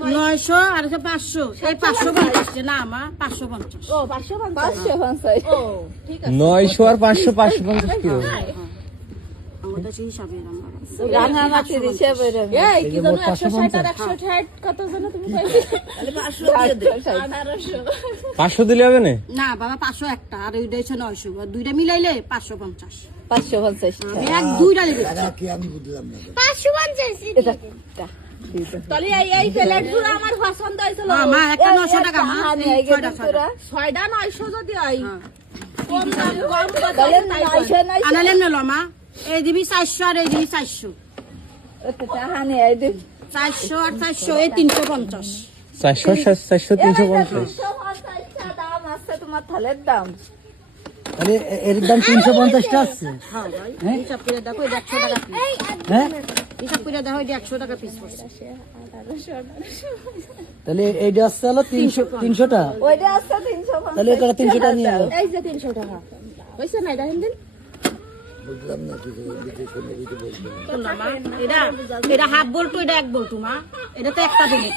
900 আর 500 এই 550 না মা 550 ও 550 ও ঠিক আছে 900 আর 500 550 কি হবে আমাদের সেই হিসাবে রাঙামাটি হিসেবে এই কি জানো 160 আর 160 কত জানো তুমি পাইছো তাহলে 500 দিয়ে দে 500 দিলে হবে না না বাবা 500 একটা আর ওইটা হচ্ছে 900 দুইটা মিলাইলে 550 550 আমি এক দুইটা নেব কি আমি বুঝলাম না 550 এটা তাহলে এই প্লেটগুলো আমার পছন্দ হইছিল মা একটা 900 টাকা মা ছয়টা 900 যদি হয় কম দাম কম তাহলে 900 আনালেন না মা এই দিবি 400 আর এই দিবি 400 এটা হানি এই দিন 400 আর 400 এই 350 400 400 350 দাম আছে তোমার থালের দাম আরে এর দাম 350 টা আছে হ্যাঁ ভাই হিসাব করে দেখো এটা 100 টাকা পিস হ্যাঁ হিসাব করে দেখো এটা 100 টাকা পিস পড়ছে তাহলে এইটা আছে হলো 300 টা ওইটা আছে 350 তাহলে এটা 300 টা নিয়ে নাও এই যে 300 টাকা হইছে না এটা হিন্দিন বুঝলাম না কিছু কিছু শুনে কিছু বলতে না মা এটা হাফ বল্টু এটা 1 বল্টু মা এটা তো একটা দিলে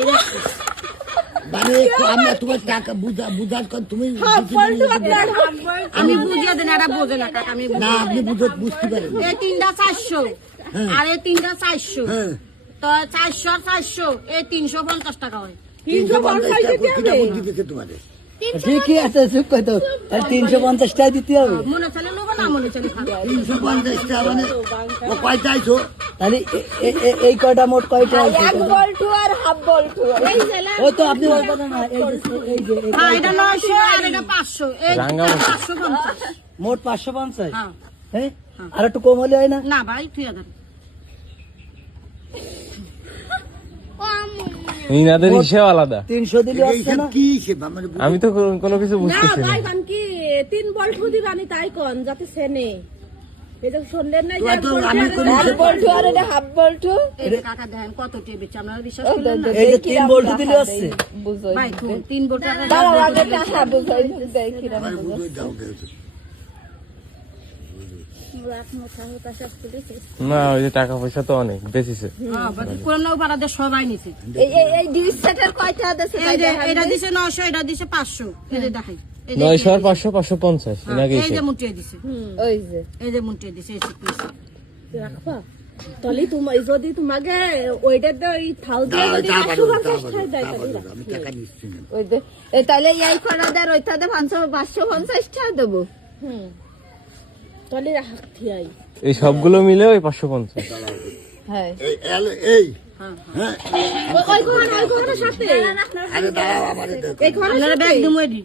এটা মানে আমি তোমার টাকা বুঝার কোন তুমি আমি বুঝিয়ে দেন এটা বোঝে না কাকা আমি না আপনি বুঝতে পারেন এই তিনটা 400 আর এই তিনটা 400 হ্যাঁ তো 400 আর 400 এই 350 টাকা হয় 350 টাকা কিটা বুদ্ধি দিতে তোমাদের ঠিকই আছে চুপ কই তো তাহলে 350 টাকা দিতে হবে মনে চলে নেব না মনে চলে খাবে 350 টাকা মানে ও কয়টা আইছো তাহলে এই কয়টা মোট কয়টা আইছো এক বল্টু আর হাফ বল্টু এই যে ও তো আপনি বলবেন না এই যে হ্যাঁ এটা 900 আর এটা 500 এই 550 মোট 550 হ্যাঁ হ্যাঁ আর একটু কম হলে হয় না না ভাই 3000 ইনাদের হিসাব আলাদা 300 দিলে আসছে না কি হিসেব মানে আমি তো কোনো কিছু না বুঝতেছি না ভাই বান কি 3 বল্টু দিবানি তাই কোন যাতে সেনে এই যে শুনলেন না যে আমি কোন হাফ বল্টু আর এটা হাফ বল্টু এই যে কাকা দেখেন কত টেবিল আপনারা বিশ্বাস করলেন না এই যে 3 ভোল্ট দিলে আসছে বুঝই ভাই 3 ভোল্ট টাকা দাঁড়াও আগে টাকা বুঝই দেখি না বুঝই দাও না ওই যে টাকা পয়সা তো অনেক বেশিছে হ্যাঁ বাকি কোরআন পাড়াতে সবাই নিছে এই দুই সেটের কয়টা আছে এই যে এটা দিছে 900 এটা দিছে 500 এই যে দেখাই 900 আর 500 550 ইনাকে এই যে মুটিয়ে দিছে ওই যে এই যে মুটিয়ে দিছে এই পিস রাখবা তাহলে তুমি যদি তোমাকে ওইটা তো ওই থাউ দিয়ে যদি 150 টাকা দেয় আমি টাকা দিচ্ছি না ওই দে এই তাহলে এই করা দেয় ওইটাতে 550 টাকা দেবো তাহলে রাখতে আই এই সবগুলো মিলে ওই 550 হ্যাঁ এই হ্যাঁ ওই কোণার সাথে আরে দাঁড়াও আমারে দেখো এই কোণার আপনারা সাথে ব্যাগ দিমু এডি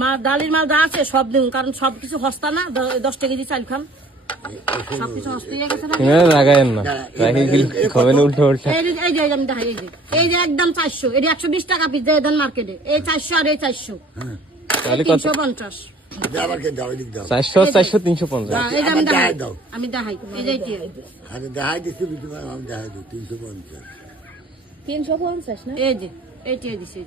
মা ডালির মাল যা আছে সব দিন কারণ সবকিছু হস্তা না 10 টাকা দিয়ে চাল খান সবকিছু হস্তা হয়ে গেছে না ইনারা লাগায়েন না রাখি গেল খাবেন উল্টো উল্টো এই যে আমি দেখাই এই যে একদম 400 এটি 120 টাকা পিস দেয় দেন মার্কেটে এই 400 আর এই 400 তাহলে কত 350 আমাকে দাও লিখ দাও 400 400 350 এই যে আমি দেখাই দাও। আমি দেখাই এই যে এটি আরে দেখাই দিচ্ছি বিক্রি আমি দেখাই দিই 350 350 না এই যে এটি দিছে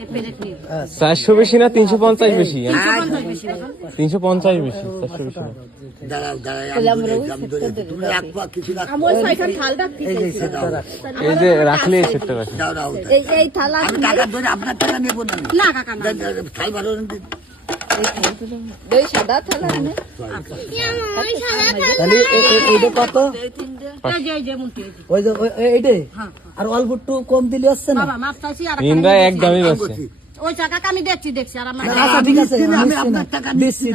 এই প্লেট নিয়ে 400 বেশি না 350 বেশি 350 বেশি বাবা 350 বেশি 400 বেশি না দাঁড়াও আমি ধরে তুমি রাখবা কিছু রাখবা আমার ছয়খান থাল রাখতে এই যে সেটা এই যে রাখলে এই সেটটা রাখি দাও দাও এই থালা আমি টাকা ধরে আপনার টাকা নেব না না কাকা না থাল ভালো এই সাদা থালা না তাহলে এইটা কত এই যে মুন্টি ওই যে এইটা হ্যাঁ আর অল্প একটু কম দিলে আসছে না বাবা মাপ চাইছি আর ইনরা একদমই বাসছে ওই টাকা আমি দেখছি আর আমার আচ্ছা ঠিক আছে আমি আপনার টাকা দিচ্ছি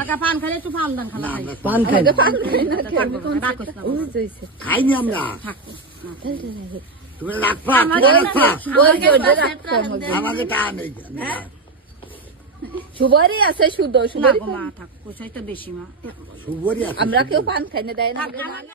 টাকা পান খালে একটু পান দান খালা পান খাই খাইনি আমরা তুমি রাখবা আমাকে টাকা নেই সুবারি আছে শুধু সুবারি মা থাক পয়সাই তো বেশি মা সুবরি আছে আমরা কেউ পান খাই না দেয় না